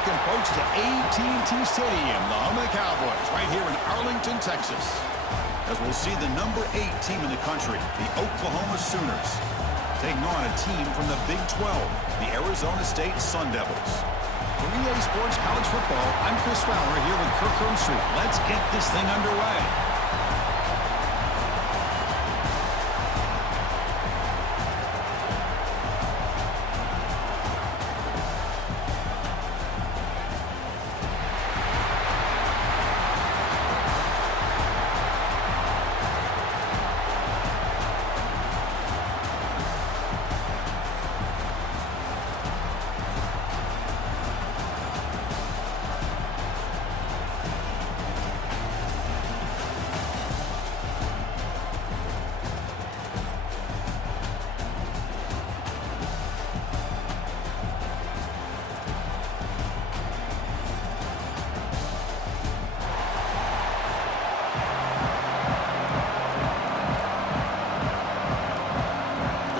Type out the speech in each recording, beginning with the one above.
welcome folks to AT&T Stadium, the home of the Cowboys, right here in Arlington, Texas. As we'll see the number 8 team in the country, the Oklahoma Sooners, taking on a team from the Big 12, the Arizona State Sun Devils. For EA Sports College Football, I'm Chris Fowler here with Kirk Herbstreit. Let's get this thing underway.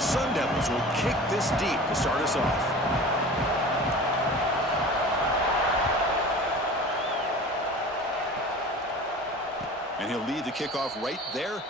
Sun Devils will kick this deep to start us off. And he'll lead the kickoff right there.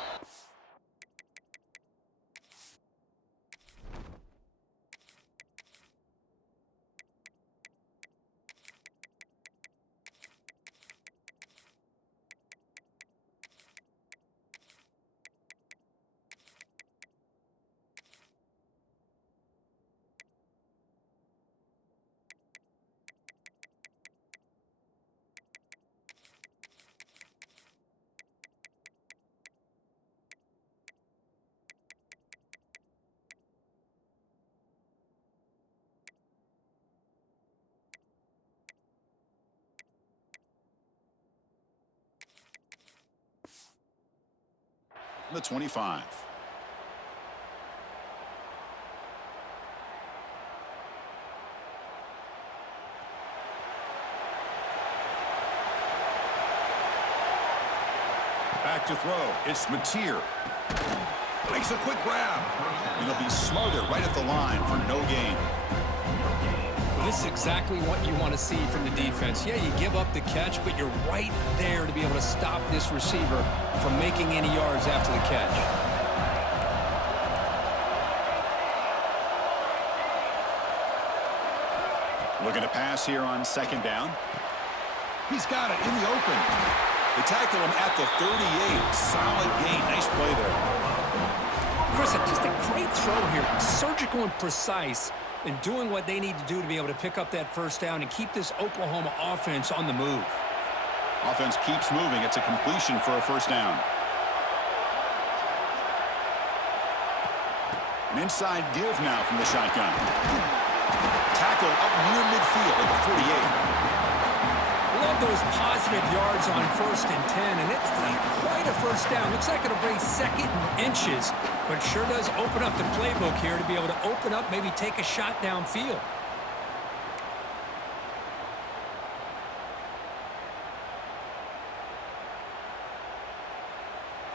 The 25. Back to throw. It's Mateer. Makes a quick grab. And he'll be smothered right at the line for no gain. This is exactly what you want to see from the defense. Yeah, you give up the catch, but you're right there to be able to stop this receiver from making any yards after the catch. Looking to pass here on second down. He's got it in the open. They tackle him at the 38. Solid gain. Nice play there. Chris, just a great throw here. Surgical and precise. And doing what they need to do to be able to pick up that first down and keep this Oklahoma offense on the move. Offense keeps moving. It's a completion for a first down. An inside give now from the shotgun. Tackle up near midfield at the 48. Love those positive yards on 1st and 10, and it's quite a first down. Looks like it'll bring second and inches, but sure does open up the playbook here to be able to open up, maybe take a shot downfield.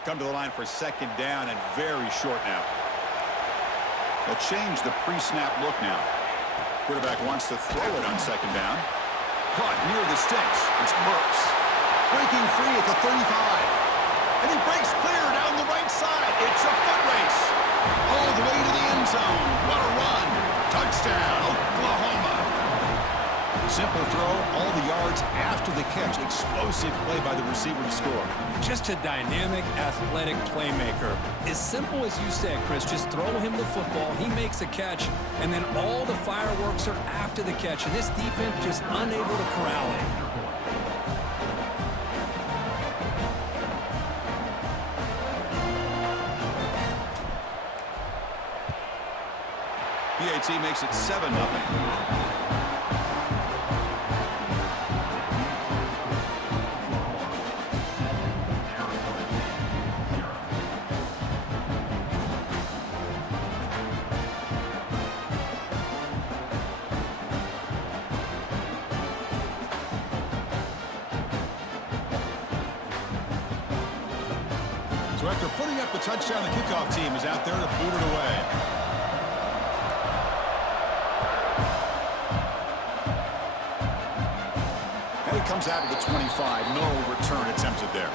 Come to the line for second down and very short now. They'll change the pre-snap look now. Quarterback wants to throw it on second down. Caught near the sticks. It's Burks. Breaking free at the 35. And he breaks clear down the right side. It's a foot race. All the way to the end zone. What a run. Touchdown, Oklahoma. Simple throw, all the yards after the catch. Explosive play by the receiver to score. Just a dynamic, athletic playmaker. As simple as you said, Chris, just throw him the football, he makes a catch, and then all the fireworks are after the catch, and this defense just unable to corral it. PAT makes it 7-0. So after putting up the touchdown, the kickoff team is out there to boot it away. comes out of the 25. No return attempted there.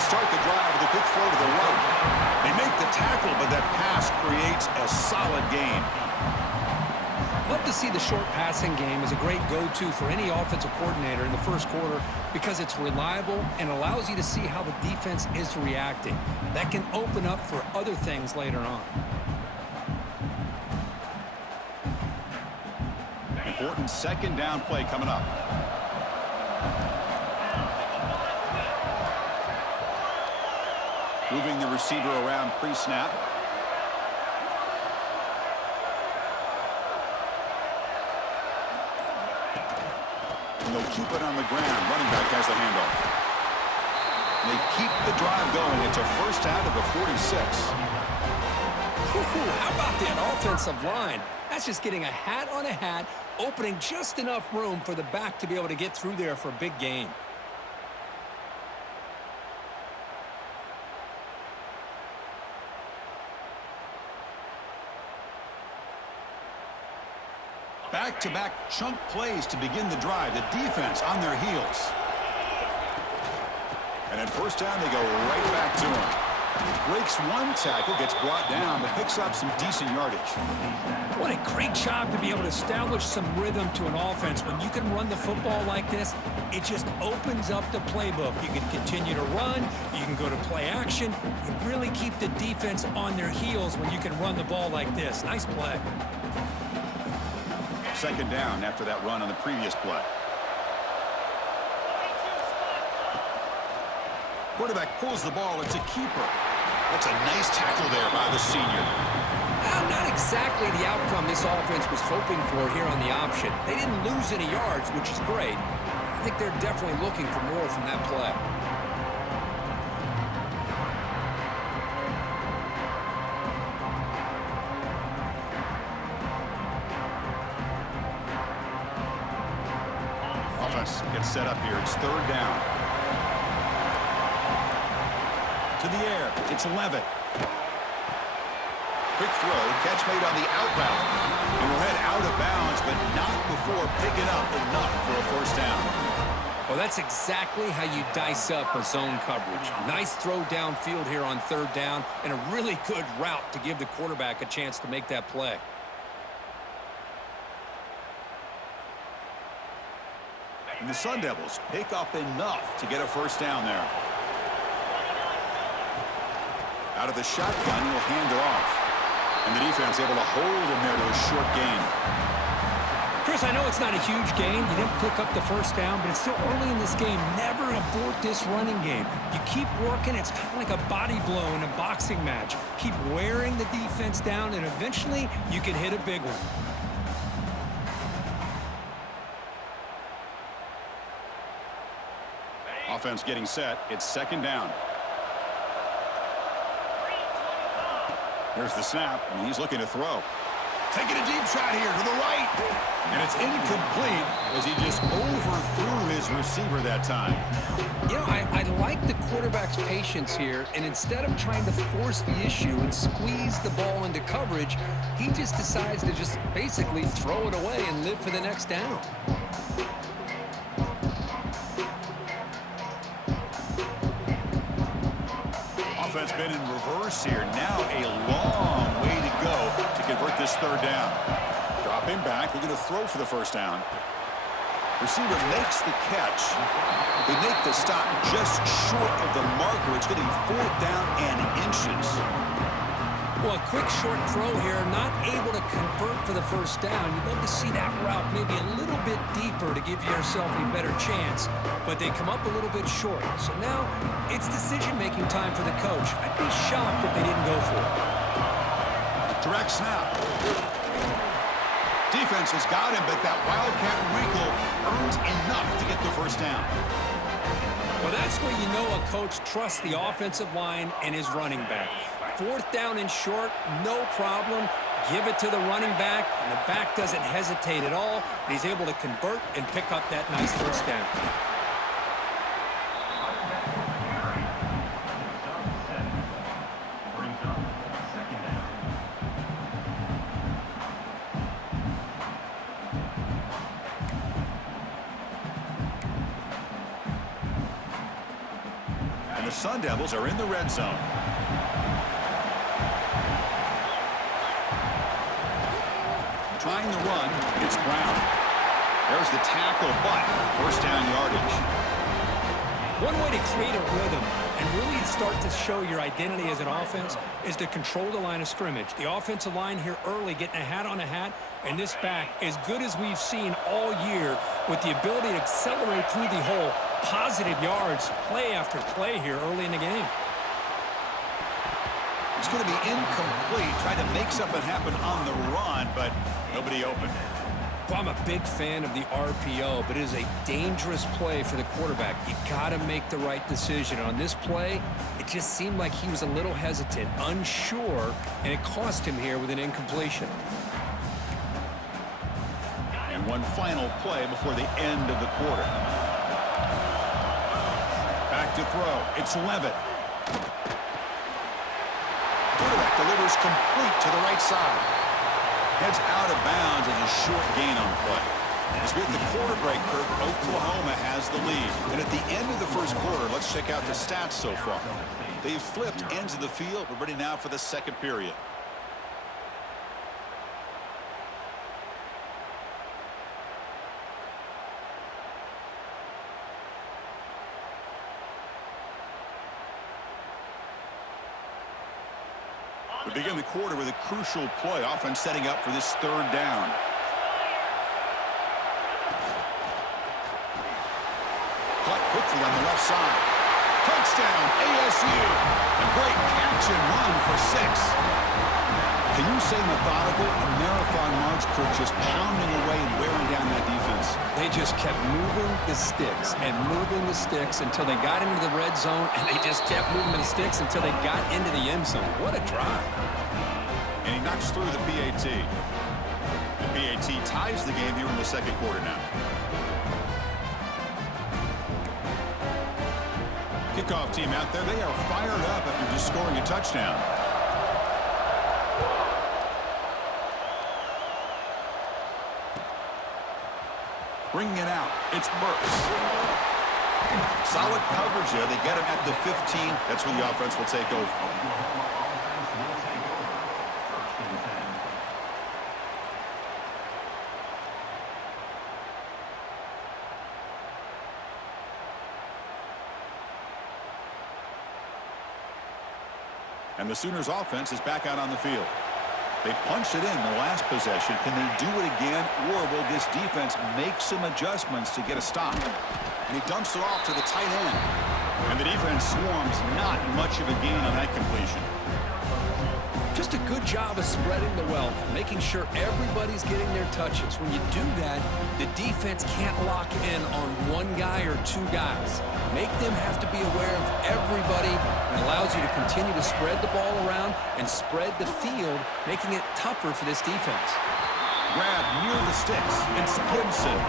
Start the drive with a quick throw to the right. They make the tackle, but that pass creates a solid gain. Love to see the short passing game as a great go-to for any offensive coordinator in the first quarter because it's reliable and allows you to see how the defense is reacting. That can open up for other things later on. Important second down play coming up. Moving the receiver around pre-snap. And they'll keep it on the ground. Running back has the handoff. They keep the drive going. It's a first out of the 46. How about that offensive line? That's just getting a hat on a hat, opening just enough room for the back to be able to get through there for a big gain. Back-to-back chunk plays to begin the drive. The defense on their heels. And at first down, they go right back to him. Breaks one tackle, gets brought down, but picks up some decent yardage. What a great job to be able to establish some rhythm to an offense. When you can run the football like this, it just opens up the playbook. You can continue to run. You can go to play action. You really keep the defense on their heels when you can run the ball like this. Nice play. Second down after that run on the previous play. Quarterback pulls the ball. It's a keeper. That's a nice tackle there by the senior. Not exactly the outcome this offense was hoping for here on the option. They didn't lose any yards, which is great. I think they're definitely looking for more from that play. Offense gets set up here. It's third down. To the air. It's Levitt. Quick throw. Catch made on the out route. And will head out of bounds, but not before picking up enough for a first down. Well, that's exactly how you dice up a zone coverage. Nice throw downfield here on third down, and a really good route to give the quarterback a chance to make that play. And the Sun Devils pick up enough to get a first down there. Out of the shotgun, he'll hand it off. And the defense able to hold him there to a short gain. Chris, I know it's not a huge gain. You didn't pick up the first down, but it's still early in this game. Never abort this running game. You keep working. It's kind of like a body blow in a boxing match. Keep wearing the defense down, and eventually you can hit a big one. Offense getting set. It's second down. Here's the snap, and he's looking to throw. Taking a deep shot here to the right. And it's incomplete as he just overthrew his receiver that time. You know, I like the quarterback's patience here, and instead of trying to force the issue and squeeze the ball into coverage, he just decides to just basically throw it away and live for the next down. Offense been in reverse here. Now a long way to go to convert this third down. Dropping back, looking to throw for the first down. Receiver makes the catch. They make the stop just short of the marker. It's getting fourth down and inches. Well, a quick short throw here, not able to convert for the first down. You'd love to see that route maybe a little bit deeper to give yourself a better chance, but they come up a little bit short. So now it's decision-making time for the coach. I'd be shocked if they didn't go for it. Direct snap. Defense has got him, but that Wildcat wrinkle earns enough to get the first down. Well, that's where you know a coach trusts the offensive line and his running back. 4th down and short, no problem. Give it to the running back, and the back doesn't hesitate at all. He's able to convert and pick up that nice 1st down. And the Sun Devils are in the red zone. Trying the run, it's Brown. There's the tackle, but 1st down yardage. One way to create a rhythm and really start to show your identity as an offense is to control the line of scrimmage. The offensive line here early getting a hat on a hat, and this back, as good as we've seen all year, with the ability to accelerate through the hole, positive yards, play after play here early in the game. It's going to be incomplete. Tried to make something happen on the run, but nobody open. Well, I'm a big fan of the RPO, but it is a dangerous play for the quarterback. You got to make the right decision. On this play, it just seemed like he was a little hesitant, unsure, and it cost him here with an incompletion. And one final play before the end of the quarter. Back to throw. It's Levitt. Quarterback delivers complete to the right side. Heads out of bounds as a short gain on the play. As we hit the quarter break, Kirk, Oklahoma has the lead. And at the end of the 1st quarter, let's check out the stats so far. They've flipped ends of the field. We're ready now for the 2nd period. We begin the quarter with a crucial play. Offense setting up for this 3rd down. Caught quickly on the left side. Touchdown, ASU. A great catch and run for 6. Can you say methodical? A marathon march, Kirk, just pounding away and wearing down that defense. They just kept moving the sticks and moving the sticks until they got into the red zone, and they just kept moving the sticks until they got into the end zone. What a drive. And he knocks through the PAT. The PAT ties the game here in the 2nd quarter now. Kickoff team out there. They are fired up after just scoring a touchdown. Bringing it out. It's Burks. Solid coverage there. They get him at the 15. That's where the offense will take over. And the Sooners offense is back out on the field. They punched it in the last possession. Can they do it again, or will this defense make some adjustments to get a stop? And he dumps it off to the tight end. And the defense swarms. Not much of a gain on that completion. Just a good job of spreading the wealth, making sure everybody's getting their touches. When you do that, the defense can't lock in on one guy or 2 guys. Make them have to be aware of everybody. It allows you to continue to spread the ball around and spread the field, making it tougher for this defense. Grab near the sticks. It's Gibson.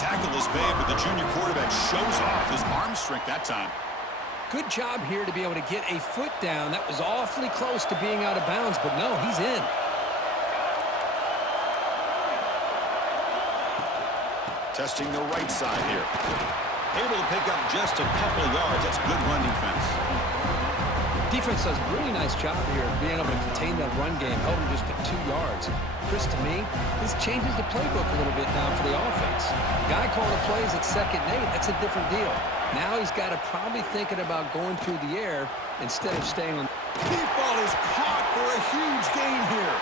Tackle is made, but the junior quarterback shows off his arm strength that time. Good job here to be able to get a foot down. That was awfully close to being out of bounds, but no, he's in. Testing the right side here. Able to pick up just a couple of yards. That's good run defense. Defense does a really nice job here of being able to contain that run game, held him just at 2 yards. Chris, to me, this changes the playbook a little bit now for the offense. The guy calling the plays at 2nd and 8, that's a different deal. Now he's got to probably thinking about going through the air instead of staying on. Deep ball is caught for a huge gain here.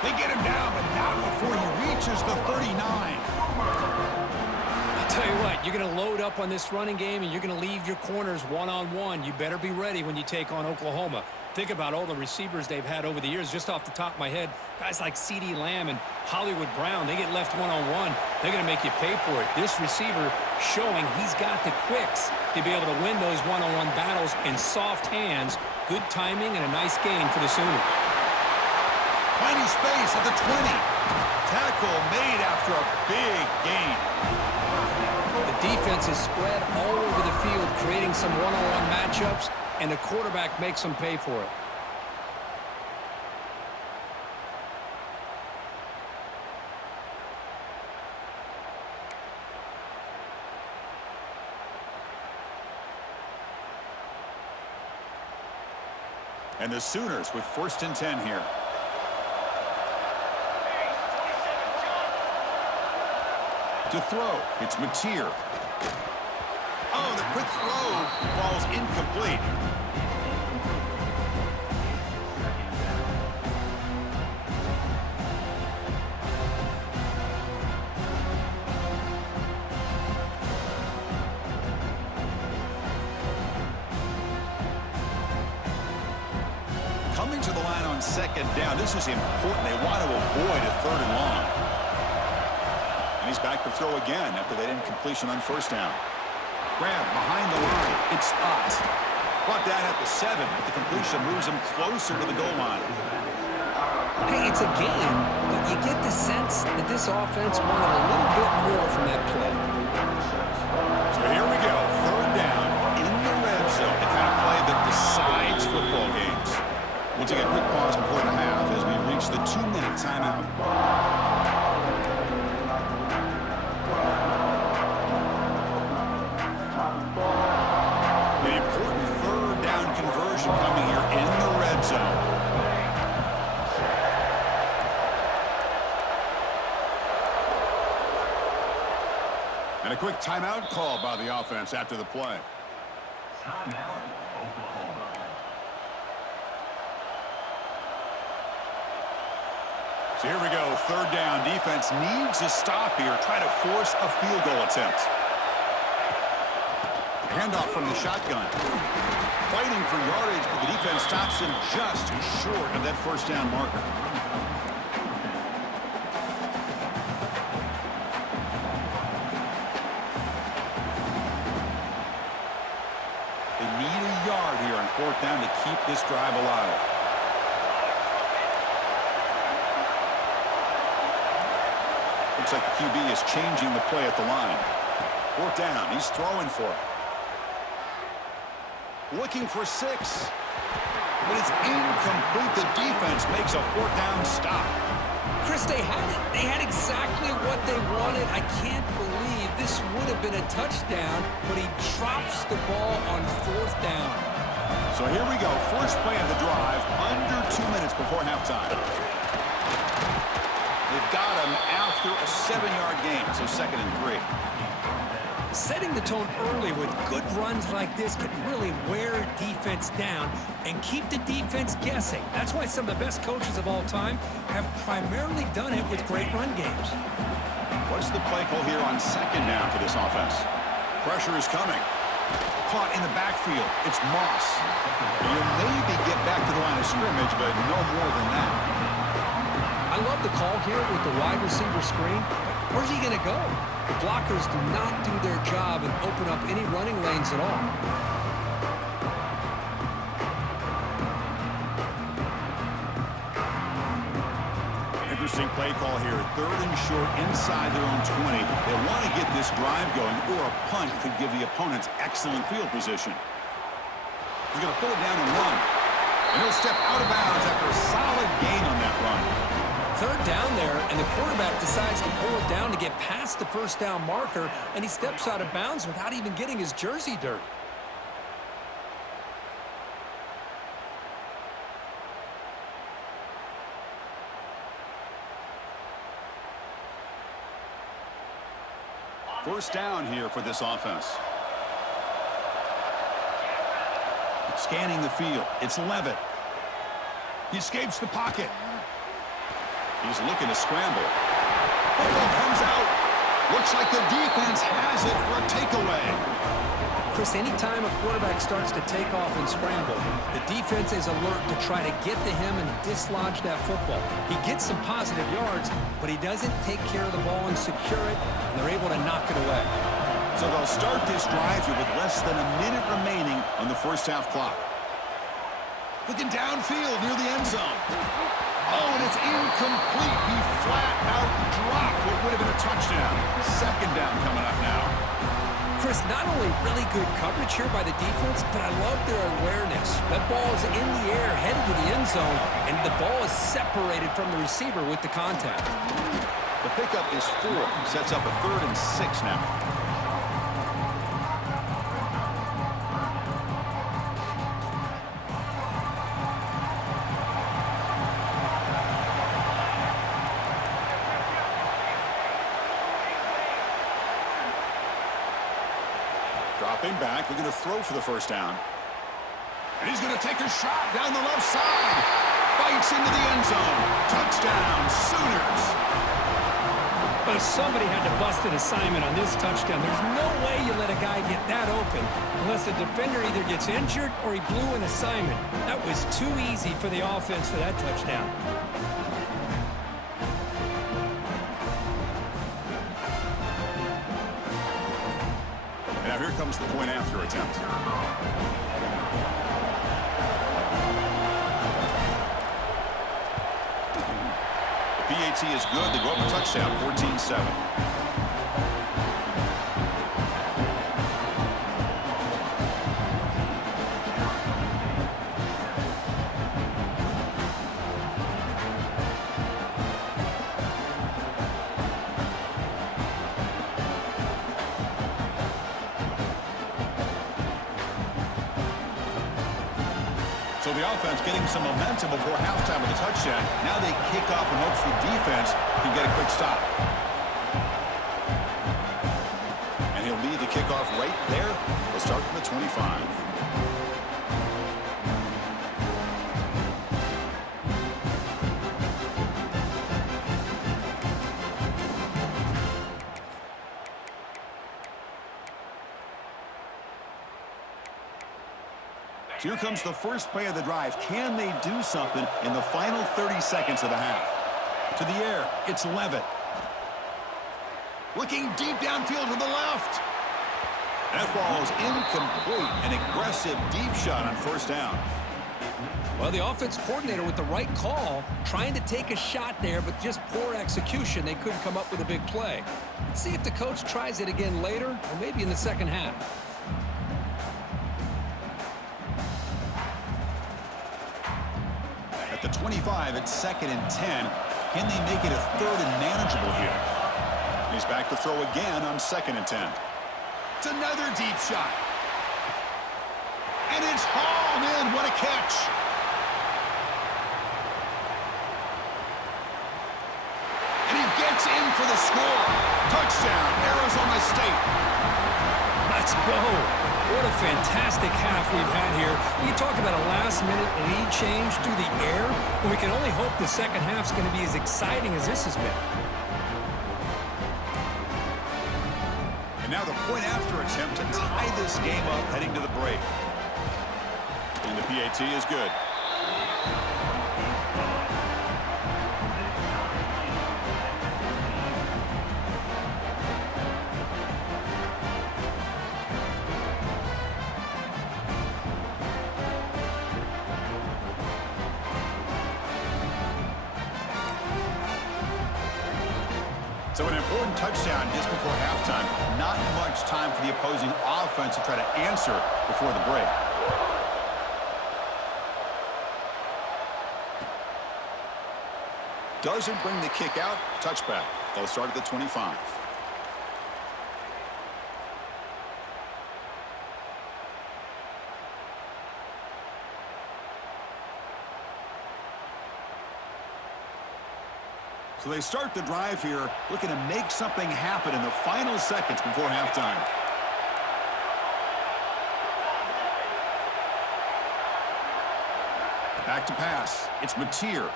They get him down, but not before he reaches the 39. Tell you what, you're going to load up on this running game and you're going to leave your corners one-on-one. You better be ready when you take on Oklahoma. Think about all the receivers they've had over the years. Just off the top of my head, guys like CeeDee Lamb and Hollywood Brown, they get left one-on-one. They're going to make you pay for it. This receiver showing he's got the quicks to be able to win those one-on-one battles in soft hands. Good timing and a nice gain for the Sooners. Finding space at the 20. Tackle made after a big gain. The defense is spread all over the field, creating some one-on-one matchups, and the quarterback makes them pay for it. And the Sooners with 1st and 10 here. To throw, it's Mateer. Oh, the quick throw falls incomplete. Coming to the line on 2nd down. This is important. They want to avoid a 3rd and long. And he's back to throw again after that incompletion on 1st down. Grab behind the line. It's Ott. Brought down at the 7, but the completion moves him closer to the goal line. Hey, it's a game, but you get the sense that this offense wanted a little bit more from that play. So here we go. 3rd down in the red zone. The kind of play that decides football games. We'll take a quick pause before the half as we reach the 2-minute timeout. The important 3rd down conversion coming here in the red zone. And a quick timeout call by the offense after the play. Timeout, Oklahoma. So here we go, 3rd down. Defense needs a stop here. Try to force a field goal attempt. Handoff from the shotgun. Fighting for yardage, but the defense stops him just short of that 1st down marker. They need a yard here on 4th down to keep this drive alive. Looks like the QB is changing the play at the line. 4th down. He's throwing for it. Looking for 6. But it's incomplete. The defense makes a 4th down stop. Chris, they had it. They had exactly what they wanted. I can't believe this would have been a touchdown, but he drops the ball on 4th down. So here we go. First play of the drive. Under 2 minutes before halftime. They've got him after a 7-yard gain, so 2nd and 3. Setting the tone early with good runs like this can really wear defense down and keep the defense guessing. That's why some of the best coaches of all time have primarily done it with great run games. What's the play call here on 2nd down for this offense? Pressure is coming. Caught in the backfield. It's Moss. He'll maybe get back to the line of scrimmage, but no more than that. I love the call here with the wide receiver screen. Where's he going to go? The blockers do not do their job and open up any running lanes at all. Interesting play call here. 3rd and short inside their own 20. They want to get this drive going, or a punt could give the opponents excellent field position. He's going to pull it down and run. And he'll step out of bounds after a solid gain on that run. 3rd down there, and the quarterback decides to pull it down to get past the 1st down marker, and he steps out of bounds without even getting his jersey dirty. First down here for this offense. Scanning the field. It's Levitt. He escapes the pocket. He's looking to scramble. Football comes out. Looks like the defense has it for a takeaway. Chris, anytime a quarterback starts to take off and scramble, the defense is alert to try to get to him and dislodge that football. He gets some positive yards, but he doesn't take care of the ball and secure it, and they're able to knock it away. So they'll start this drive here with less than a minute remaining on the first half clock. Looking downfield near the end zone. Oh, and it's incomplete. He flat out dropped what would have been a touchdown. Second down coming up now. Chris, not only really good coverage here by the defense, but I love their awareness. That ball is in the air, headed to the end zone, and the ball is separated from the receiver with the contact. The pickup is 4. Sets up a 3rd and 6 now. Dropping back, looking to throw for the first down. And he's going to take a shot down the left side. Bites into the end zone. Touchdown, Sooners. But somebody had to bust an assignment on this touchdown. There's no way you let a guy get that open unless the defender either gets injured or he blew an assignment. That was too easy for the offense for that touchdown. Now here comes the point after attempt. The PAT is good. They go up a touchdown, 14-7. So the offense getting some momentum before halftime with a touchdown. Now they kick off and hopes the defense can get a quick stop. And he'll lead the kickoff right there. They'll start from the 25. Here comes the first play of the drive. Can they do something in the final 30 seconds of the half? To the air, it's Levitt. Looking deep downfield to the left. That ball is incomplete. An aggressive deep shot on first down. Well, the offense coordinator with the right call, trying to take a shot there, but just poor execution. They couldn't come up with a big play. Let's see if the coach tries it again later, or maybe in the second half. At the 25, it's 2nd and 10. Can they make it a 3rd and manageable here? He's back to throw again on 2nd and 10. It's another deep shot. And it's hauled in. What a catch. And he gets in for the score. Touchdown, Arizona State. Let's go. What a fantastic half we've had here. You talk about a last-minute lead change through the air, and we can only hope the second half's going to be as exciting as this has been. And now the point after attempt to tie this game up heading to the break. And the PAT is good. So an important touchdown just before halftime. Not much time for the opposing offense to try to answer before the break. Doesn't bring the kick out. Touchback. They'll start at the 25. So they start the drive here, looking to make something happen in the final seconds before halftime. Back to pass. It's Mateer.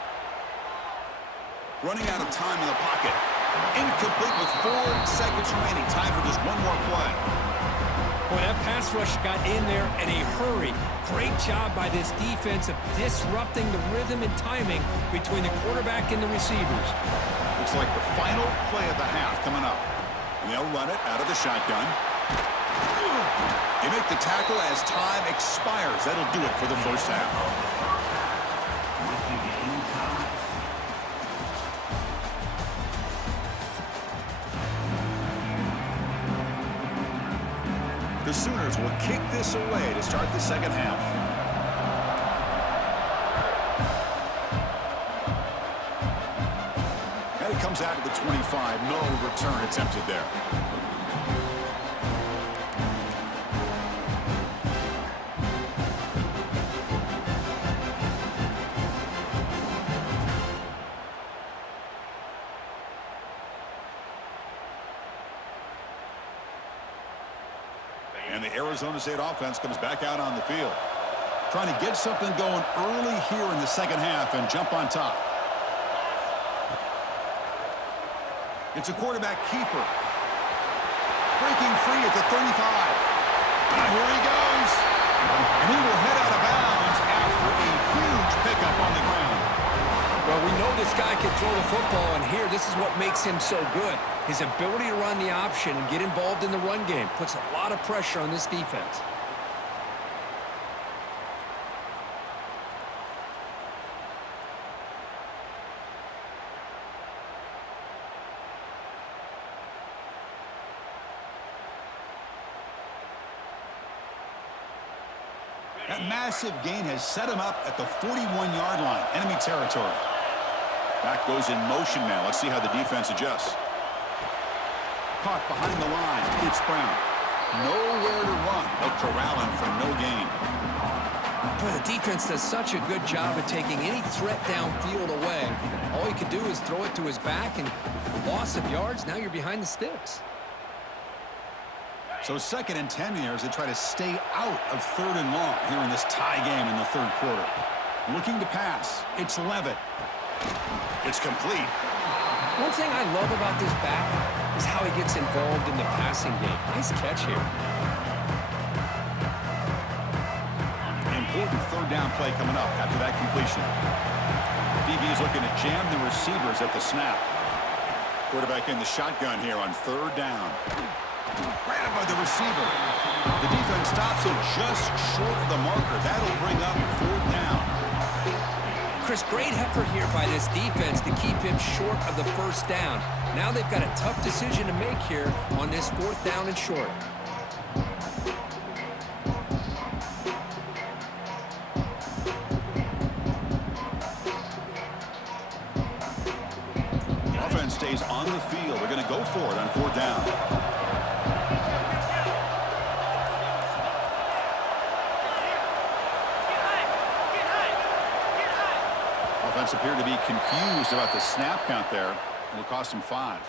Running out of time in the pocket. Incomplete with 4 seconds remaining. Time for just one more play. Boy, that pass rush got in there in a hurry. Great job by this defense of disrupting the rhythm and timing between the quarterback and the receivers. Looks like the final play of the half coming up. And they'll run it out of the shotgun. They make the tackle as time expires. That'll do it for the first half. With the game time. The Sooners will kick this away to start the second half. And it comes out to the 25. No return attempted there. And the Arizona State offense comes back out on the field, trying to get something going early here in the second half and jump on top. It's a quarterback keeper. Breaking free at the 35. Here he goes. And he will head out of bounds after a huge pickup on the ground. Well, we know this guy can throw the football, and here, this is what makes him so good. His ability to run the option and get involved in the run game puts a lot of pressure on this defense. That massive gain has set him up at the 41-yard line, enemy territory. Back goes in motion now. Let's see how the defense adjusts. Caught behind the line. It's Brown. Nowhere to run. They'll corral him for no gain. Boy, the defense does such a good job of taking any threat downfield away. All he could do is throw it to his back, and loss of yards, now you're behind the sticks. So 2nd and 10 here as they try to stay out of 3rd and long here in this tie game in the 3rd quarter. Looking to pass. It's Levitt. It's complete. One thing I love about this back is how he gets involved in the passing game. Nice catch here. Important 3rd down play coming up after that completion. DB is looking to jam the receivers at the snap. Quarterback in the shotgun here on 3rd down. Grabbed by the receiver. The defense stops him just short of the marker. That'll bring up 4th down. Chris, great effort here by this defense to keep him short of the 1st down. Now they've got a tough decision to make here on this 4th down and short. Offense stays on the field. They're going to go for it on 4th down. Offense appeared to be confused about the snap count there. It'll cost him 5.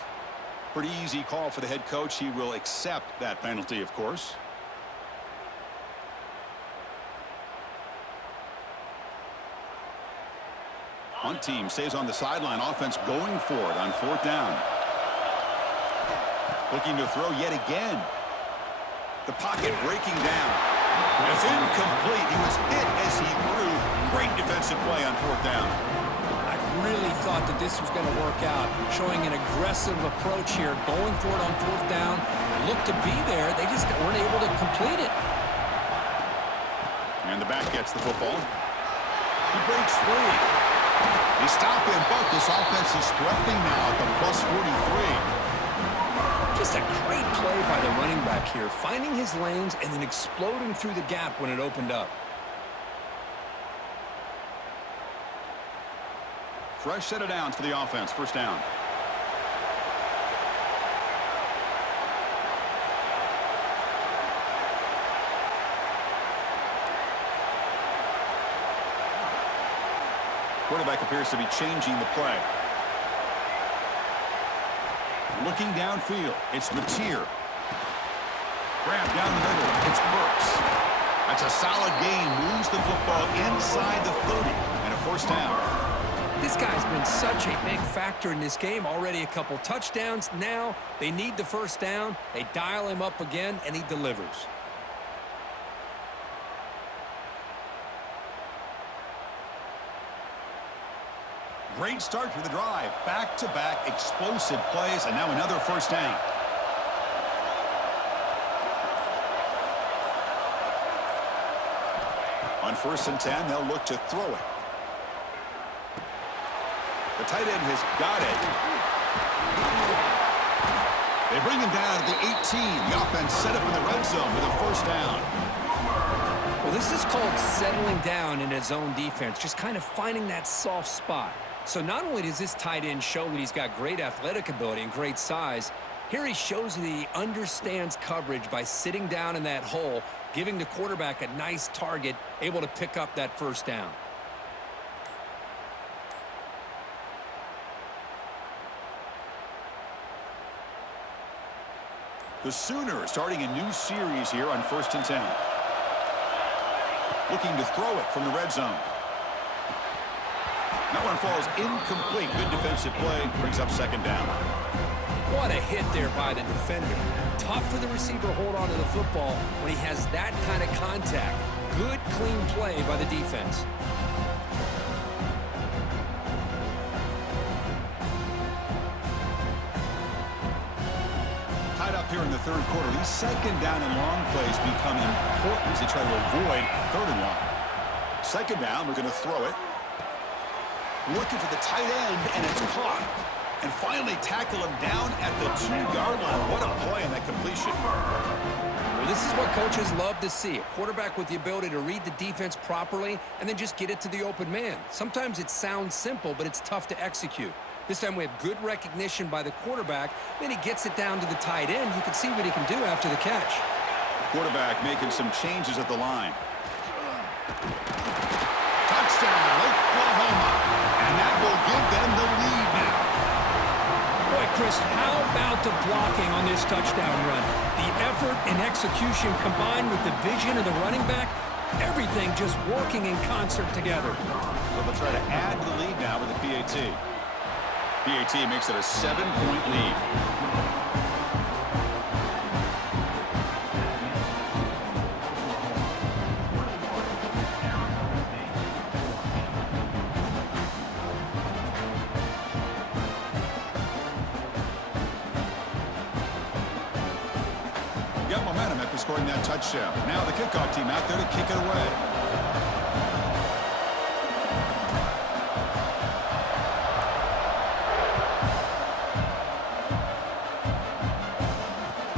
Pretty easy call for the head coach. He will accept that penalty, of course. Punt team stays on the sideline. Offense going for it on 4th down. Looking to throw yet again. The pocket breaking down. It's incomplete. He was hit as he threw. Great defensive play on 4th down. I really thought that this was going to work out, showing an aggressive approach here, going for it on 4th down. Looked to be there. They just weren't able to complete it. And the back gets the football. He breaks free. They stop him, but this offense is threatening now at the +43. Just a great play by the running back here, finding his lanes and then exploding through the gap when it opened up. Fresh set of downs for the offense. 1st down. Quarterback appears to be changing the play. Looking downfield. It's Mateer. Grab down the middle. It's Burks. That's a solid gain. Moves the football inside the 30. And a 1st down. This guy's been such a big factor in this game. Already a couple touchdowns. Now they need the 1st down. They dial him up again, and he delivers. great start to the drive. Back-to-back explosive plays, and now another first down. On 1st and 10, they'll look to throw it. The tight end has got it. They bring him down to the 18. The offense set up in the red zone with a first down. Well, this is called settling down in his own defense, just kind of finding that soft spot. So not only does this tight end show that he's got great athletic ability and great size, here he shows that he understands coverage by sitting down in that hole, giving the quarterback a nice target, able to pick up that first down. The Sooners starting a new series here on 1st and 10. Looking to throw it from the red zone. That one falls incomplete. Good defensive play. Brings up second down. What a hit there by the defender. Tough for the receiver to hold on to the football when he has that kind of contact. Good, clean play by the defense. Tied up here in the third quarter. These second down and long plays become important as they try to avoid 3rd and long. Second down, we're going to throw it. Looking for the tight end, and it's caught. And finally tackle him down at the 2-yard line. What a play on that completion. Well, this is what coaches love to see. A quarterback with the ability to read the defense properly and then just get it to the open man. Sometimes it sounds simple, but it's tough to execute. This time we have good recognition by the quarterback. Then he gets it down to the tight end. You can see what he can do after the catch. Quarterback making some changes at the line. Touchdown, Oklahoma. And that will give them the lead now. Boy, Chris, how about the blocking on this touchdown run? The effort and execution combined with the vision of the running back, everything just working in concert together. So they'll try to add to the lead now with the PAT. PAT makes it a 7-point lead. Got momentum after scoring that touchdown. Now the kickoff team out there to kick it away.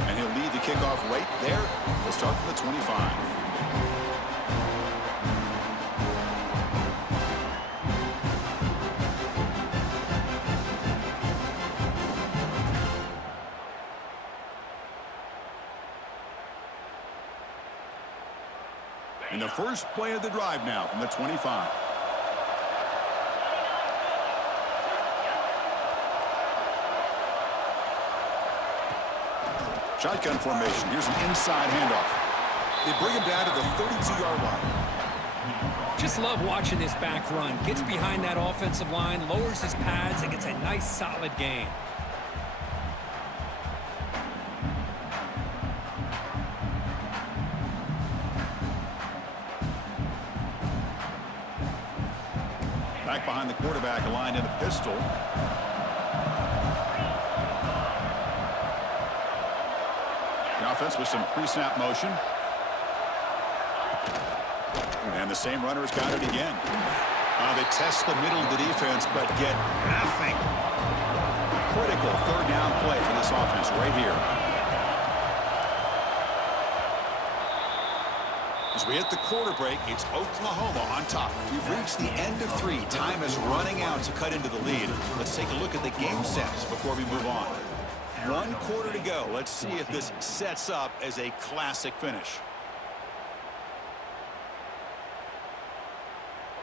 And he'll lead the kickoff right there. We'll start from the 25. In the first play of the drive now from the 25. Shotgun formation. Here's an inside handoff. They bring him down to the 32-yard line. Just love watching this back run. Gets behind that offensive line, lowers his pads, and gets a nice solid gain. Back behind the quarterback, aligned in the pistol. The offense with some pre-snap motion. And the same runner's got it again. They test the middle of the defense, but get nothing. Critical 3rd down play for this offense right here. As we hit the quarter break, it's Oklahoma on top. We've reached the end of 3. Time is running out to cut into the lead. Let's take a look at the game sets before we move on. 1 quarter to go. Let's see if this sets up as a classic finish.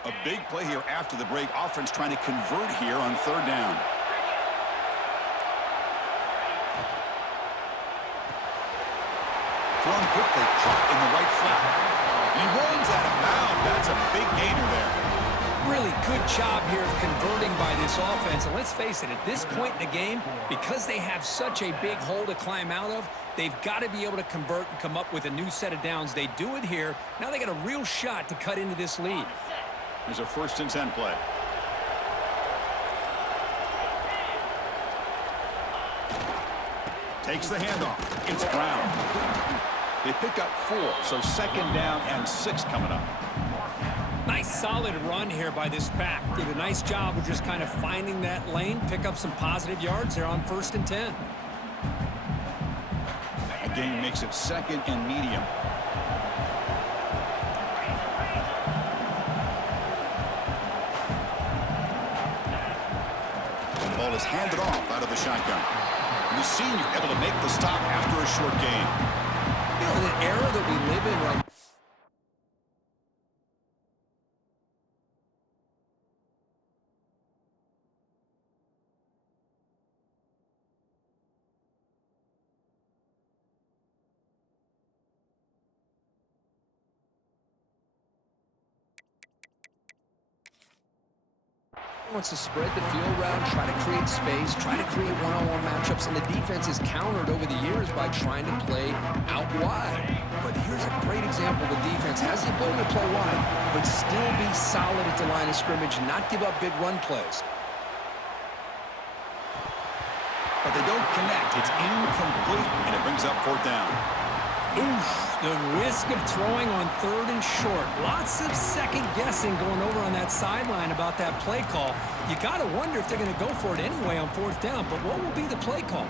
A big play here after the break. Offense trying to convert here on 3rd down. Thrown quickly, caught in the right flat. He runs out of bounds. That's a big gainer there. Really good job here of converting by this offense. And let's face it, at this point in the game, because they have such a big hole to climb out of, they've got to be able to convert and come up with a new set of downs. They do it here. Now they got a real shot to cut into this lead. There's a 1st and 10 play. Takes the handoff. It's Brown. They pick up 4, so 2nd down and 6 coming up. Nice solid run here by this back. Did a nice job of just kind of finding that lane, pick up some positive yards there on 1st and 10. A gain makes it 2nd and medium. The ball is handed off out of the shotgun. And the senior able to make the stop after a short gain. You know, the era that we live in right now, wants to spread the field around, try to create space, try to create one-on-one matchups, and the defense is countered over the years by trying to play out wide. But here's a great example. The defense has the ability to play wide, but still be solid at the line of scrimmage, not give up big run plays. But they don't connect. It's incomplete, and it brings up 4th down. Oof, the risk of throwing on 3rd and short. Lots of second guessing going over on that sideline about that play call. You got to wonder if they're going to go for it anyway on 4th down, but what will be the play call?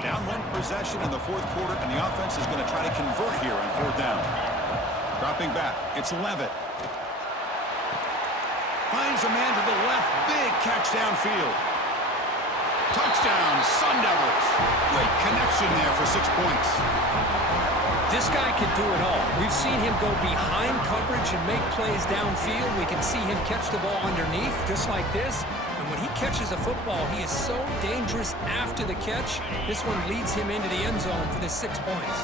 Down 1 possession in the 4th quarter, and the offense is going to try to convert here on 4th down. Dropping back, it's Levitt. Finds a man to the left, big catch downfield. Touchdown, Sun Devils. Great connection there for 6 points. This guy can do it all. We've seen him go behind coverage and make plays downfield. We can see him catch the ball underneath, just like this. And when he catches a football, he is so dangerous after the catch. This one leads him into the end zone for the 6 points.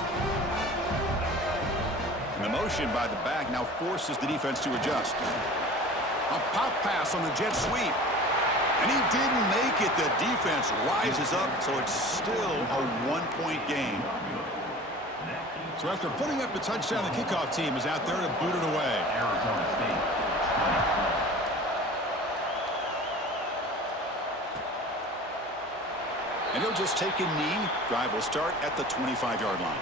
And the motion by the back now forces the defense to adjust. A pop pass on the jet sweep. And he didn't make it. The defense rises up, so it's still a 1-point game. So after putting up a touchdown, the kickoff team is out there to boot it away. Arizona State. And he'll just take a knee. Drive will start at the 25-yard line.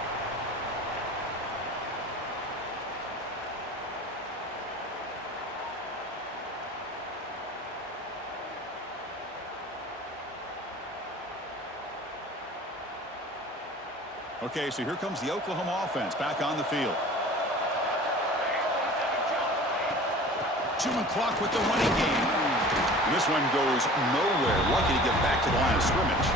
Okay, so here comes the Oklahoma offense back on the field. Chewing clock with the running game. And this one goes nowhere. Lucky to get back to the line of scrimmage.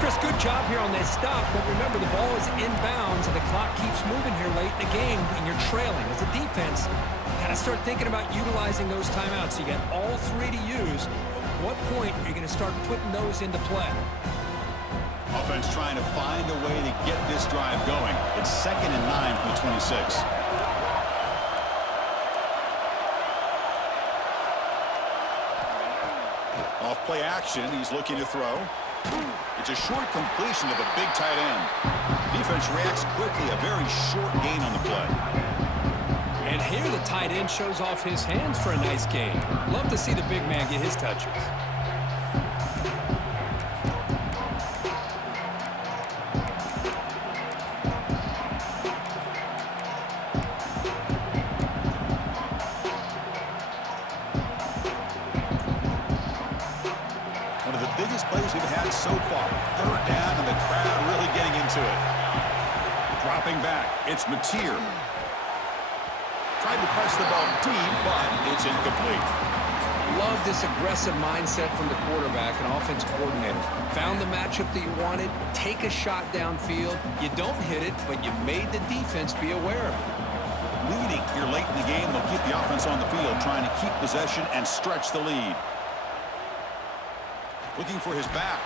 Chris, good job here on this stop, but remember the ball is inbounds and the clock keeps moving here late in the game and you're trailing. As a defense, you got to start thinking about utilizing those timeouts. You got all 3 to use. At what point are you going to start putting those into play? Offense trying to find a way to get this drive going. It's 2nd and 9 from the 26. Off play action, he's looking to throw. It's a short completion to the big tight end. Defense reacts quickly, a very short gain on the play. And here the tight end shows off his hands for a nice gain. Love to see the big man get his touches. So far, 3rd down, and the crowd really getting into it. Dropping back, it's Mateer. Tried to press the ball deep, but it's incomplete. Love this aggressive mindset from the quarterback and offense coordinator. Found the matchup that you wanted, take a shot downfield. You don't hit it, but you made the defense be aware of it. Leading here late in the game, they'll keep the offense on the field, trying to keep possession and stretch the lead. Looking for his back.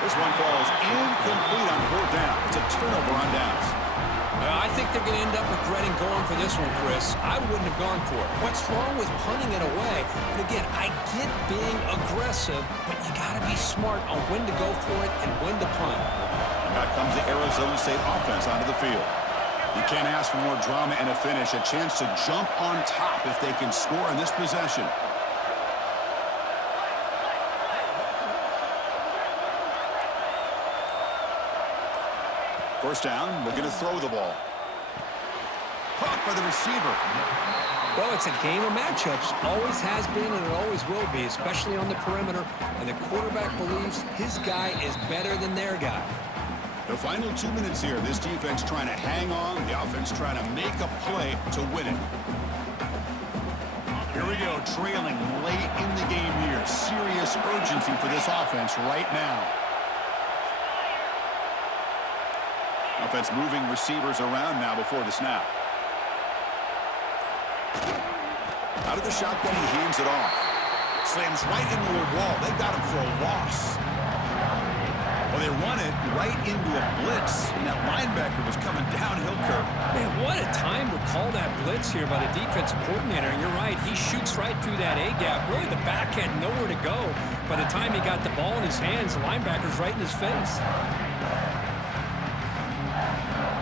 This one falls incomplete on 4th down. It's a turnover on downs. I think they're going to end up regretting going for this one, Chris. I wouldn't have gone for it. What's wrong with punting it away? And again, I get being aggressive, but you got to be smart on when to go for it and when to punt. And back comes the Arizona State offense onto the field. You can't ask for more drama and a finish. A chance to jump on top if they can score in this possession. First down, looking to throw the ball. Caught by the receiver. Well, it's a game of matchups. Always has been and it always will be, especially on the perimeter. And the quarterback believes his guy is better than their guy. The final 2 minutes here. This defense trying to hang on. The offense trying to make a play to win it. Here we go, trailing late in the game here. Serious urgency for this offense right now. Offense moving receivers around now before the snap. Out of the shotgun, he hands it off. Slams right into a wall. They got him for a loss. Well, they run it right into a blitz, and that linebacker was coming downhill curve. Man, what a time to call that blitz here by the defensive coordinator. And you're right, he shoots right through that A-gap. Really, the back had nowhere to go. By the time he got the ball in his hands, the linebacker's right in his face.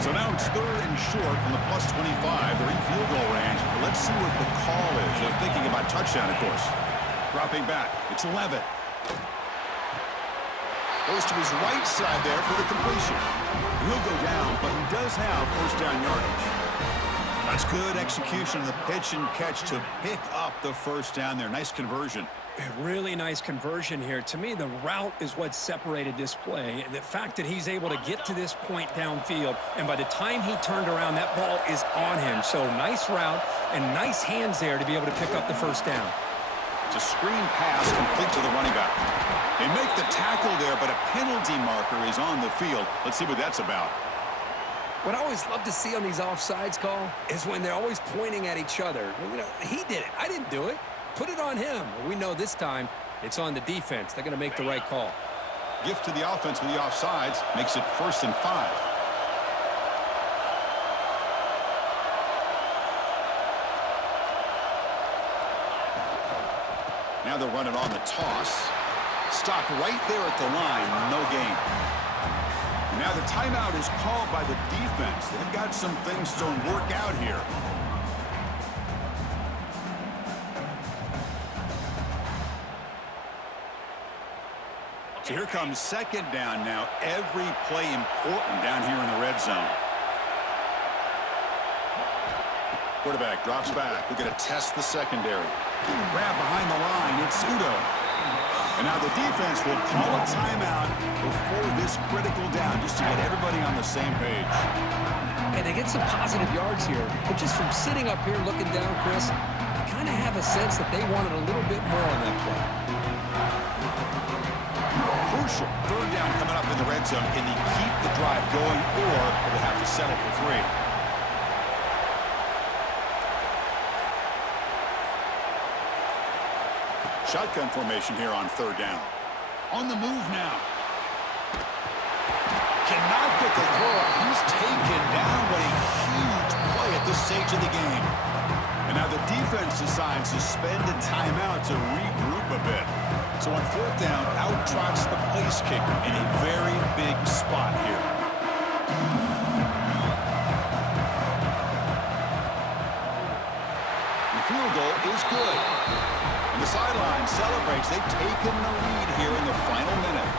So now it's third and short from the +25. They're in field goal range. Let's see what the call is. They're thinking about touchdown, of course. Dropping back. It's 11. Goes to his right side there for the completion. He'll go down, but he does have first down yardage. That's good execution of the pitch and catch to pick up the first down there. Nice conversion. A really nice conversion here. To me, the route is what separated this play. The fact that he's able to get to this point downfield, and by the time he turned around, that ball is on him. So nice route and nice hands there to be able to pick up the first down. It's a screen pass complete to the running back. They make the tackle there, but a penalty marker is on the field. Let's see what that's about. What I always love to see on these offsides call is when they're always pointing at each other. You know, he did it. I didn't do it. Put it on him. We know this time it's on the defense. They're going to make the right call. Gift to the offense with the offsides makes it 1st and 5. Now they're running on the toss. Stopped right there at the line. No gain. Now the timeout is called by the defense. They've got some things to work out here. So here comes second down now. Every play important down here in the red zone. Quarterback drops back. We're going to test the secondary. Grab behind the line. It's Udo. And now the defense will call a timeout before this critical down just to get everybody on the same page. And they get some positive yards here. But just from sitting up here looking down, Chris, I kind of have a sense that they wanted a little bit more on that play. Crucial. Third down coming up in the red zone. Can they keep the drive going, or will they have to settle for 3? Shotgun formation here on third down. On the move now. Cannot get the throw up. He's taken down. What a huge play at this stage of the game. And now the defense decides to spend a timeout to regroup a bit. So on fourth down, out trots the place kicker in a very big spot here. The field goal is good. And the sideline celebrates. They've taken the lead here in the final minute.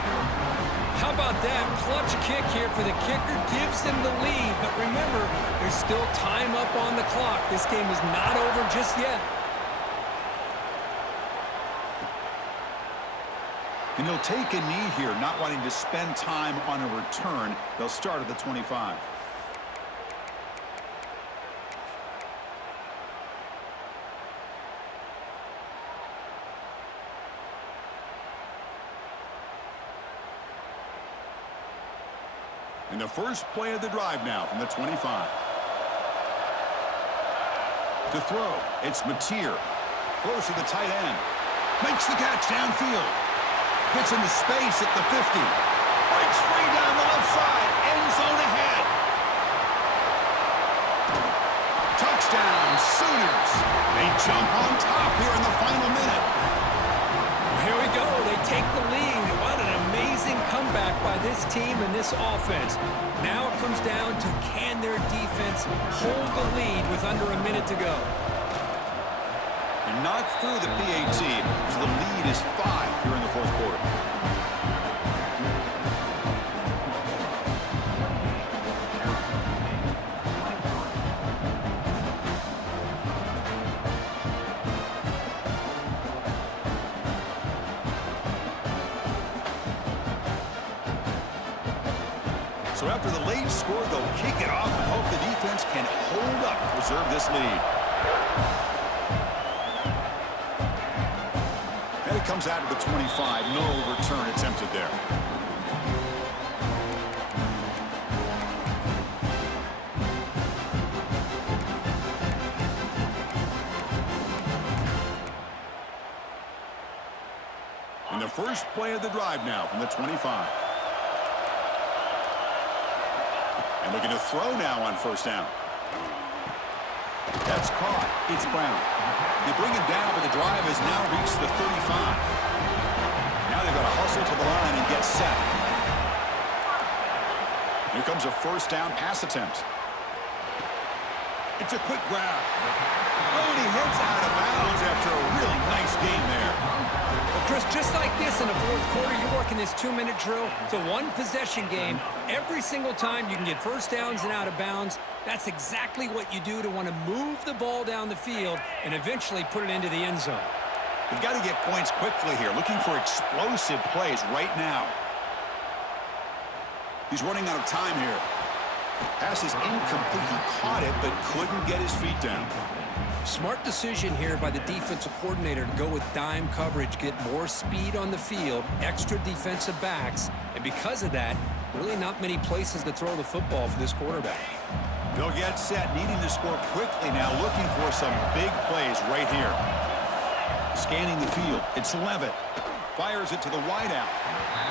How about that clutch kick here for the kicker? Gives them the lead. But remember, there's still time up on the clock. This game is not over just yet. And he'll take a knee here, not wanting to spend time on a return. They'll start at the 25. And the first play of the drive now from the 25. To throw, it's Mateer. Throws to the tight end. Makes the catch downfield. Gets into space at the 50. Breaks free down the left side. End zone ahead. Touchdown, Sooners. They jump on top here in the final minute. Here we go. They take the lead. What an amazing comeback by this team and this offense. Now it comes down to can their defense hold the lead with under a minute to go. And not through the PAT, because the lead is 5 here in the fourth quarter. So after the late score, they'll kick it off and hope the defense can hold up to preserve this lead. And it comes out of the 25. No return attempted there. And the first play of the drive now from the 25. And looking to throw now on first down. That's caught. It's Brown. They bring it down, but the drive has now reached the 35. Now they've got to hustle to the line and get set. Here comes a first down pass attempt. It's a quick grab. Oh, and he heads out of bounds after a really nice game there. Well, Chris, just like this in the fourth quarter, you're working this 2-minute drill. It's a one-possession game. Every single time you can get first downs and out of bounds. That's exactly what you do to want to move the ball down the field and eventually put it into the end zone. You've got to get points quickly here, looking for explosive plays right now. He's running out of time here. Pass is incomplete. He caught it, but couldn't get his feet down. Smart decision here by the defensive coordinator to go with dime coverage, get more speed on the field, extra defensive backs, and because of that, really not many places to throw the football for this quarterback. They'll get set, needing to score quickly now, looking for some big plays right here. Scanning the field, it's Levitt. Fires it to the wideout,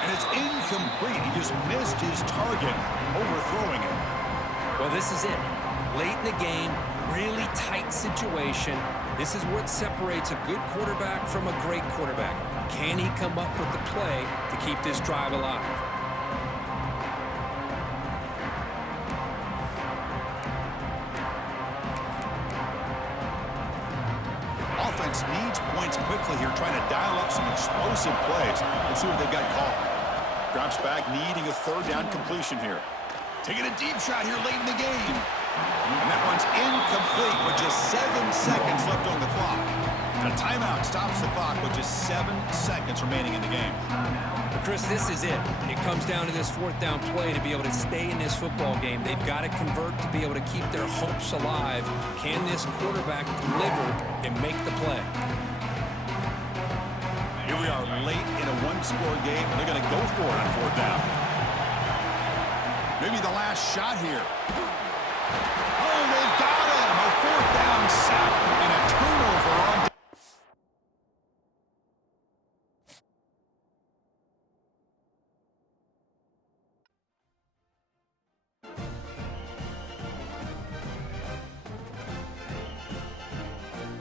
and it's incomplete. He just missed his target, overthrowing it. Well, this is it. Late in the game, really tight situation. This is what separates a good quarterback from a great quarterback. Can he come up with the play to keep this drive alive? Offense needs points quickly here, trying to dial up some explosive plays. Let's see what they've got called. Drops back, needing a third down completion here. Taking a deep shot here late in the game. And that one's incomplete with just 7 seconds left on the clock. And a timeout stops the clock with just 7 seconds remaining in the game. But Chris, this is it. It comes down to this fourth down play to be able to stay in this football game. They've got to convert to be able to keep their hopes alive. Can this quarterback deliver and make the play? Here we are late in a one-score game, and they're going to go for it on fourth down. Maybe the last shot here. Oh,